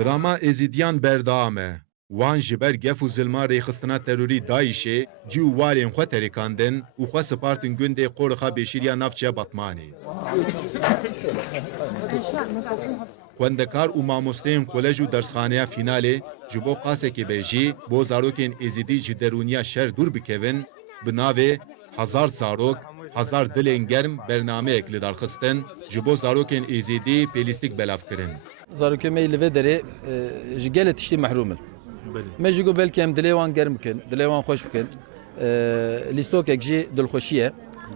Drama Ezidiyan berdame. Wan ji ber gef û zilma rêxistina terorî Daişê cî û warên xwe terêkandin û xwe sipartin gundê Qorixa Bêşîriya Navçeya Batmanê. Xwendekar û mamosteyên kolej û dersxaneya Fînalê ji bo qasekê bêjî bo zarokên êzîdî ji derûniya şer dûr bikevin, bi navê Hezar Zarok, Hezar Dilên Germ bernameyek li darxistin ji bo zarokên êzîdî pêlîstik belavkirin. Zarokê me li vê derê ji gelê tiştî mehrum in. Me jî got belkî em dilê wan germ bikin, dilê wan xweş bikin. Lîstokek jî dilxweşî ye.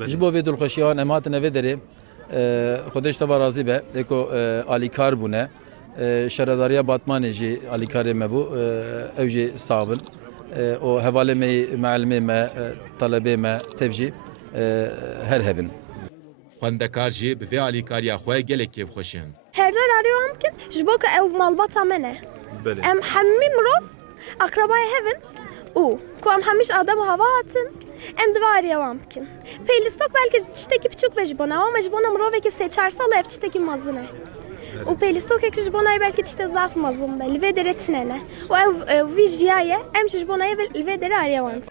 Ji bo vê dilxweşiya wan em hatine vê derê Xwedeş teva razî be, eko alîkar bûne. Şaredariya Batmanê jî alîkarê me bû, ew jî sav bin. O hevalê me meelimê me, talebê me tev jî her hebin. Xwendekar jî bi vê alîkariya xwe gelek kêfxweşin. Her car arıyorum ki ji bo ku ew malbata me ne. Em hemî mirov akrabayê hevin û ku em hemîş adem û heva hatin em divariya wan bikin. Pêlîstok belkî tiştekî biçûk be ji bo ama ji bo mirovekî sê çar sal ev tiştekî mezin e. û pêlîstokekî ji bo belkî tişte zaf mezin be li vê derê tune ne. û ew vî jiyaye em ji bo li vê derê ariya wan.